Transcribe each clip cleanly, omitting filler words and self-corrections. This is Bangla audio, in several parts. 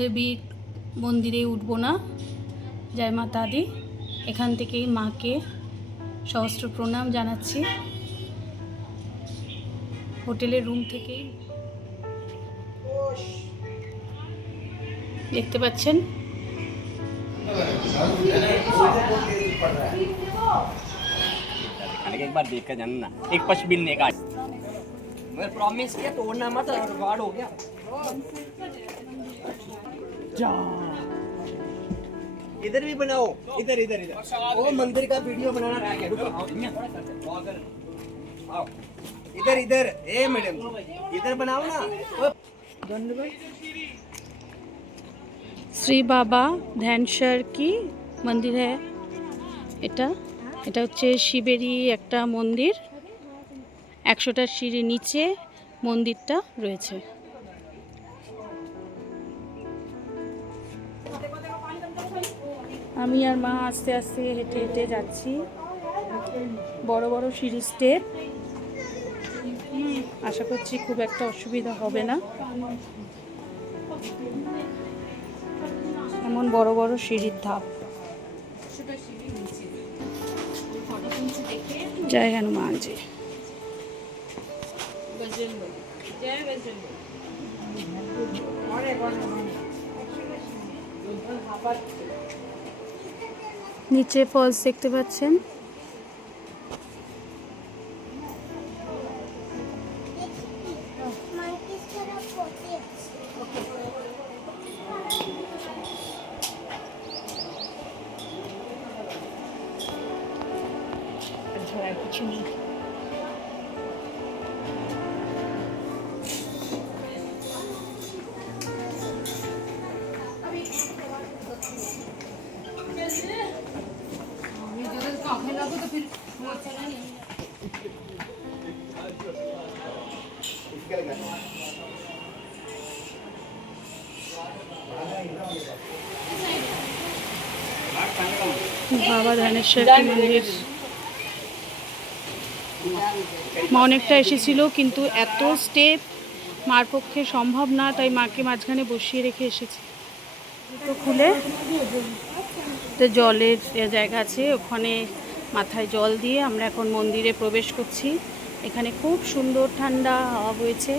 দেবীর মন্দিরে উঠবো না, জয় মাতা দি। এখান থেকেই মাকে সহস্র প্রণাম জানাচ্ছি। হোটেলের রুম থেকেই দেখতে পাচ্ছেন। एक बार देख कर जाना ना, एक पश बिल ने का मैं प्रॉमिस किया तोड़ना मत, रिकॉर्ड हो गया। जा इधर भी बनाओ, इधर इधर इधर वो मंदिर का वीडियो बनाना रह गया। रुको आओ इधर इधर, ए मैडम इधर बनाओ ना। শ্রী বাবা ধ্যানসর কি মন্দির হ্যাঁ, এটা হচ্ছে শিবেরই একটা মন্দির। 100টা সিঁড়ি নিচে মন্দিরটা রয়েছে। আমি আর মা আস্তে আস্তে হেঁটে হেঁটে যাচ্ছি। বড় বড় সিঁড়ি স্টেপ, আশা করছি খুব একটা অসুবিধা হবে না। এমন বড় বড় সিঁড়ির ধাপ। জয় হনুমান জি। নিচে ফলস দেখতে পাচ্ছেন। কিছু নেই। বাবা ধানেশ্বর মন্দির মা অনেকটা এসেছিল, কিন্তু এত স্টেপ মার পক্ষে সম্ভব না, তাই মাকে মাঝখানে বসিয়ে রেখে এসেছি। তো খুলে তো জলের জায়গা আছে, ওখানে মাথায় জল দিয়ে আমরা এখন মন্দিরে প্রবেশ করছি। এখানে খুব সুন্দর ঠান্ডা হাওয়া বইছে।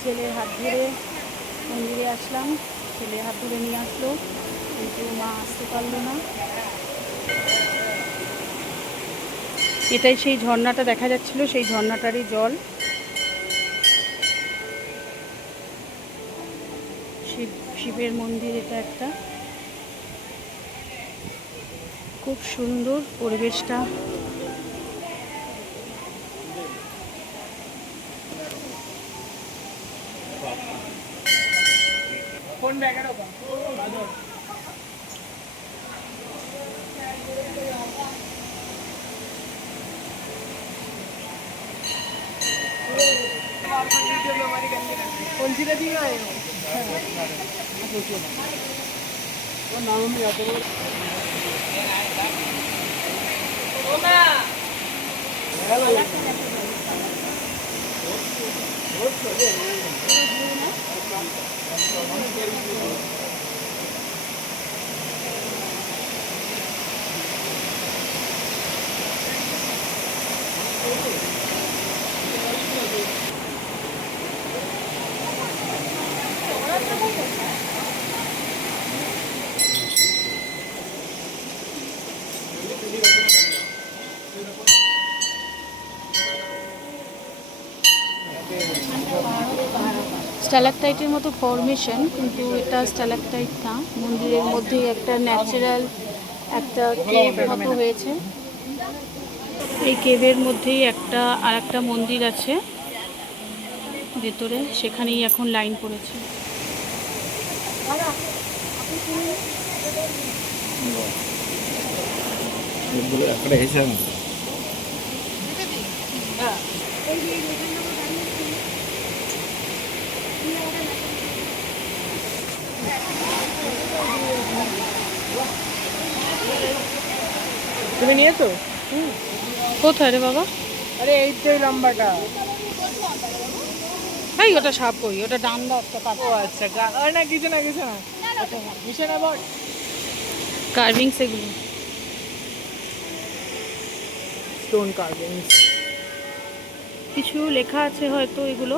ছেলের হাত ধরে মন্দিরে আসলাম, ছেলে হাত ধরে নিয়ে আসলো, কিন্তু মা আসতে পারলো না। এটাই সেই ঝর্ণাটা দেখা যাচ্ছিল, সেই ঝর্ণাটারই জল। শিবের মন্দির এটা একটা, খুব সুন্দর পরিবেশটা। कौन सी नदी में आए हो? वो नाम में आते हो। স্ট্যালাকটাইটের মতো ফরমেশন, কিন্তু এটা স্ট্যালাকটাইট না। মন্দিরের মধ্যেই একটা ন্যাচারাল একটা কেভ মতো হয়েছে। এই কেভের মধ্যেই আর একটা মন্দির আছে ভেতরে, সেখানেই এখন লাইন পড়েছে। তুমি নিয়েছো? কোথায় রে বাবা? আরে এইটাই লম্বাটা। এই ওটা সাপ করি, ওটা ডান্ডা একটা কাট। ও আচ্ছা না কিছু না মিশন অ্যাবাউট কার্ভিংস এগুলো। স্টোন কার্ভিংস। কিছু লেখা আছে হয়তো, এগুলো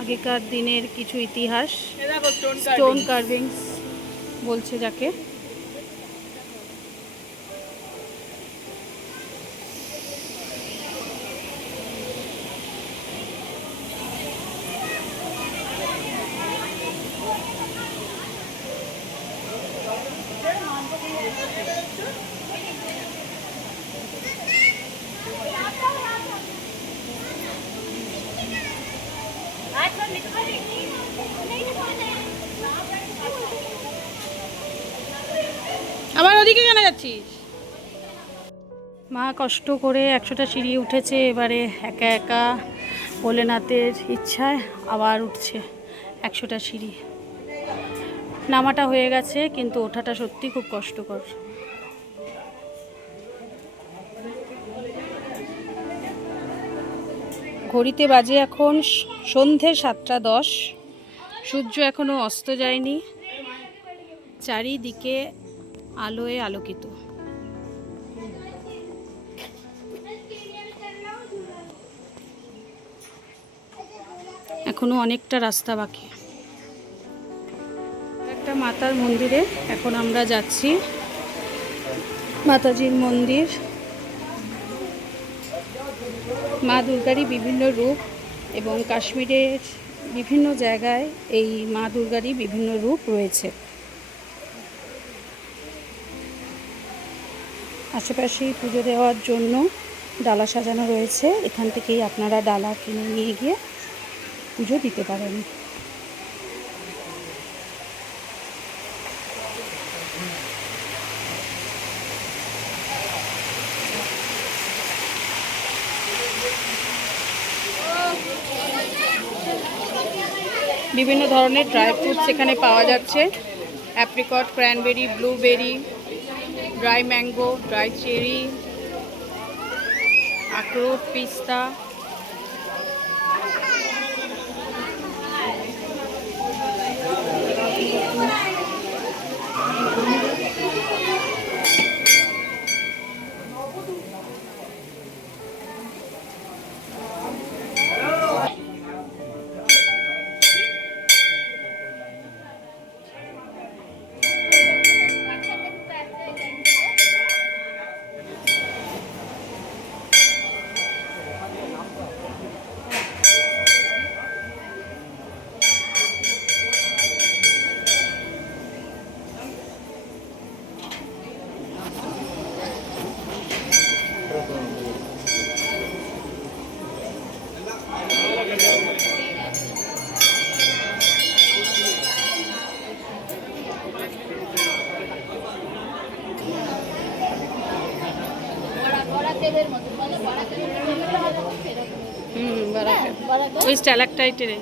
আগেকার দিনের কিছু ইতিহাস। দেখো স্টোন কার্ভিংস বলছে যাকে। আবার ওদিকে কেন যাচ্ছিস? মা কষ্ট করে 100টা সিঁড়ি উঠেছে, এবারে একা একা ভোলেনাথের ইচ্ছায় আবার উঠছে 100টা সিঁড়ি। নামাটা হয়ে গেছে, কিন্তু ওঠাটা সত্যি খুব কষ্টকর। ঘড়িতে বাজে এখন সন্ধে 7টা 10। সূর্য এখনো অস্ত যায়নি, চারিদিকে আলোয় আলোকিত। এখনো অনেকটা রাস্তা বাকি। একটা মাতার মন্দিরে এখন আমরা যাচ্ছি, মাতাজির মন্দির। মা দুর্গারই বিভিন্ন রূপ, এবং কাশ্মীরের বিভিন্ন জায়গায় এই মা দুর্গারই বিভিন্ন রূপ রয়েছে। আশেপাশেই পুজো দেওয়ার জন্য ডালা সাজানো রয়েছে, এখান থেকেই আপনারা ডালা কিনে নিয়ে গিয়ে পুজো দিতে পারেন। বিভিন্ন ধরনের ড্রাই ফ্রুটস এখানে পাওয়া যাচ্ছে, apricot, cranberry, blueberry, dry mango, dry cherry, আখরোট, পিস্তা। ওই স্ট্যালাকটাইটের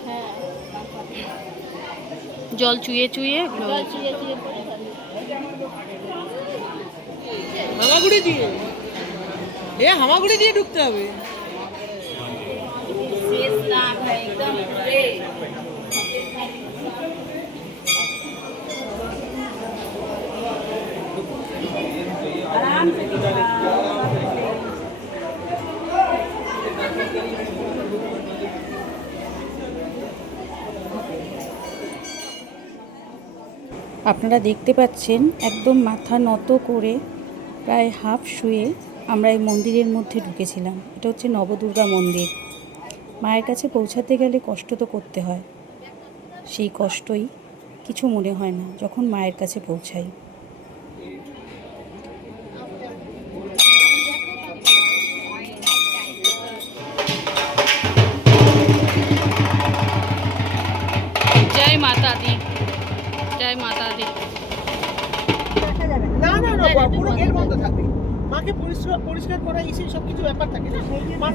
জল চুইয়ে চুইয়ে হামাগুড়ি দিয়ে হামাগুড়ি দিয়ে ঢুকতে হবে। আপনারা দেখতে পাচ্ছেন একদম মাথা নত করে প্রায় হাফ শুয়ে আমরা এই মন্দিরের মধ্যে ঢুকেছিলাম। এটা হচ্ছে নবদুর্গা মন্দির। মায়ের কাছে পৌঁছাতে গেলে কষ্ট তো করতে হয়, সেই কষ্টই কিছু মনে হয় না যখন মায়ের কাছে পৌঁছাই। জয় মাতা দি, জয় মাতা দি। না পুরো গেট বন্ধ থাকবে, মাকে পরিষ্কার করা এই সব কিছু ব্যাপার থাকে না।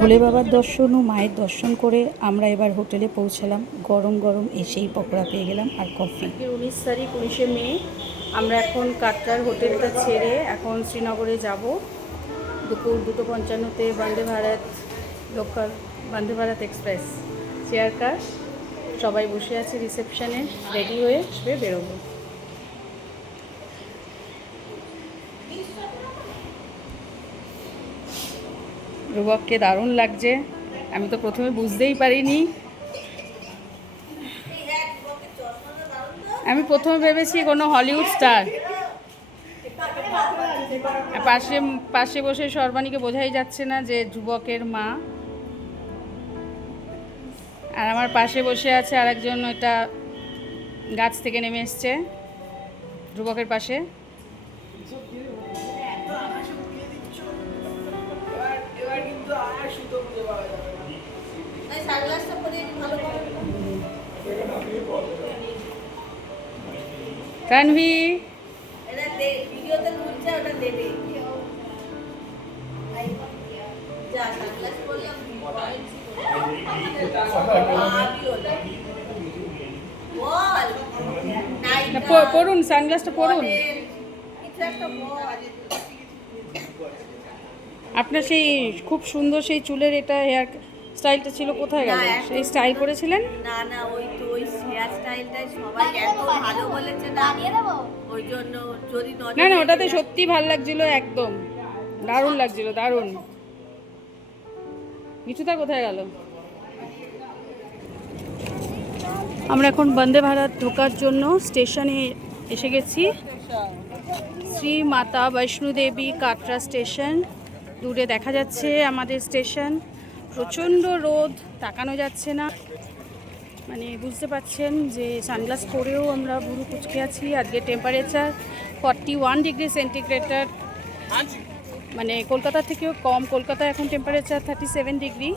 ভোলে বাবার দর্শন ও মায়ের দর্শন করে আমরা এবার হোটেলে পৌঁছালাম। গরম গরম এসেই পকোড়া পেয়ে গেলাম আর কফি। 19 তারিখ 19শে মে আমরা এখন কাটরার হোটেলটা ছেড়ে এখন শ্রীনগরে যাব। দুপুর 2:55 Vande Bharat local, Vande Bharat express chair car সবাই বসে আছে রিসেপশনে, রেডি হয়ে সবে বেরোবো। রুবককে দারুণ লাগছে, আমি তো প্রথমে বুঝতেই পারিনি। আমি প্রথমে ভেবেছি কোনো হলিউড স্টার। পাশে পাশে বসে সর্বাণীকে বোঝাই যাচ্ছে না যে যুবকের মা, আর আমার পাশে বসে আছে আরেকজন, এটা গাছ থেকে নেমে এসছে যুবকের পাশে। তানভি পড়ুন, সানগ্লাসটা পড়ুন। আপনার সেই খুব সুন্দর সেই চুলের এটা হেয়ার স্টাইলটা ছিল, কোথায় গেল? সেই স্টাইল করেছিলেন? না না, ওই তো ওই হেয়ার স্টাইলটাই সবাই এত ভালো বলেছে না, ওই জন্য যদি না না, ওটাতে সত্যি ভালো লাগছিল, একদম দারুণ লাগছিল, দারুণ। মিঠুদা কোথায় গেল? আমরা এখন বন্দে ভারত ঢোকার জন্য স্টেশনে এসে গেছি। শ্রী মাতা বৈষ্ণো দেবী কাটরা স্টেশন, দূরে দেখা যাচ্ছে আমাদের স্টেশন। প্রচণ্ড রোদ, তাকানো যাচ্ছে না, মানে বুঝতে পারছেন যে সানগ্লাস পরেও আমরা বুড়ো কুচকে আছি। আজকে টেম্পারেচার 41 ডিগ্রি সেন্টিগ্রেডার, মানে কলকাতা থেকেও কম। কলকাতায় এখন টেম্পারেচার 37 ডিগ্রি,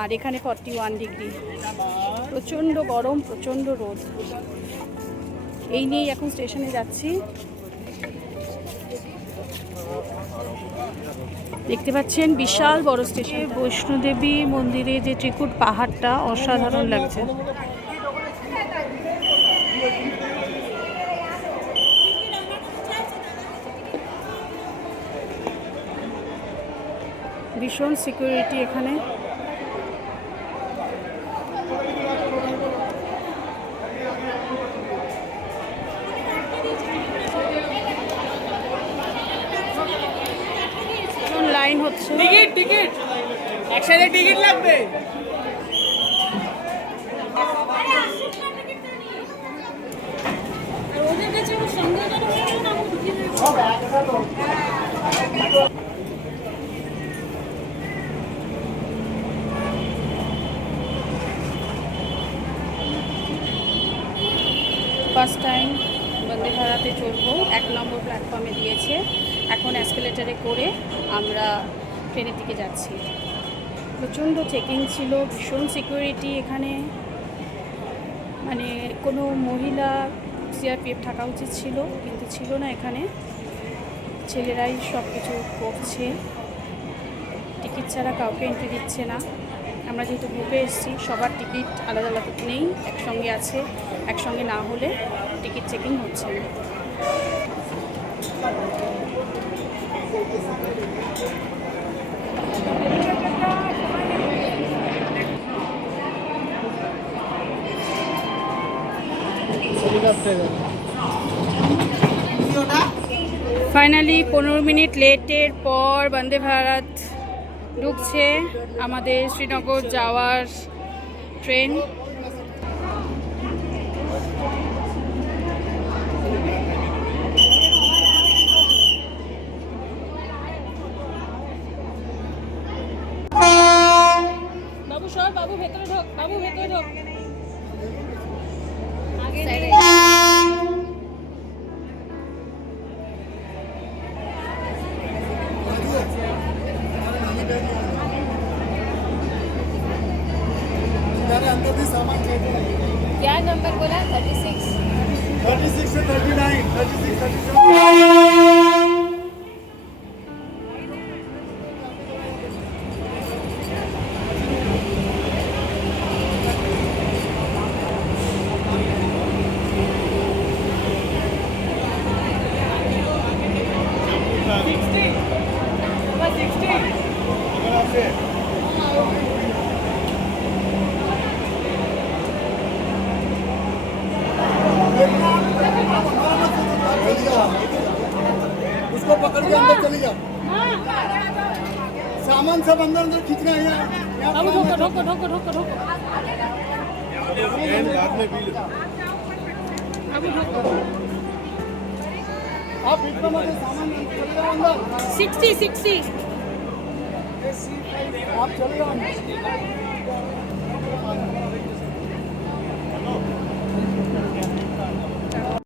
আর এখানে 41 ডিগ্রি। প্রচণ্ড গরম, প্রচণ্ড রোদ। এই নিয়েই এখন স্টেশনে যাচ্ছি। দেখতে পাচ্ছেন বিশাল বড় স্টেশন। বৈষ্ণোদেবী মন্দিরে যে ত্রিকুট পাহাড়টা অসাধারণ লাগছে। ভীষণ সিকিউরিটি এখানে। লাইন হচ্ছে। টিকিট একসাথে টিকিট লাগবে। ফার্স্ট টাইম বন্দে ভারতে চড়বো, 1 নম্বর প্ল্যাটফর্মে দিয়েছে। এখন এসকেলেটারে করে আমরা ট্রেনের দিকে যাচ্ছি। প্রচণ্ড চেকিং ছিল, ভীষণ সিকিউরিটি এখানে, মানে কোনো মহিলা সিআরপিএফ থাকা উচিত ছিল, কিন্তু ছিল না এখানে। ছেলেরাই সব কিছু করছে, টিকিট ছাড়া কাউকে এন্ট্রি দিচ্ছে না। আমরা যেহেতু গ্রুপে এসেছি, সবার টিকিট আলাদা আলাদা নেই, একসঙ্গে আছে। একসঙ্গে না হলে টিকিট চেকিং হচ্ছে না। ফাইনালি 15 মিনিট লেটের পর বন্দে ভারত ঢুকছে আমাদের শ্রীনগর যাওয়ার ট্রেন। বাবু সর, বাবু ভেতরে ঢোক, বাবু ভেতরে ঢোক। क्या नंबर बोला? 36 36 से 39 36 37। सामान सब अंदर अंदर खींचना है यार। बाबू ढोको ढोको ढोको ढोको ढोको बाद में बिल बाबू ढोको आप इतना मत सामान चले जाओ अंदर 60 60 आप चले जाओ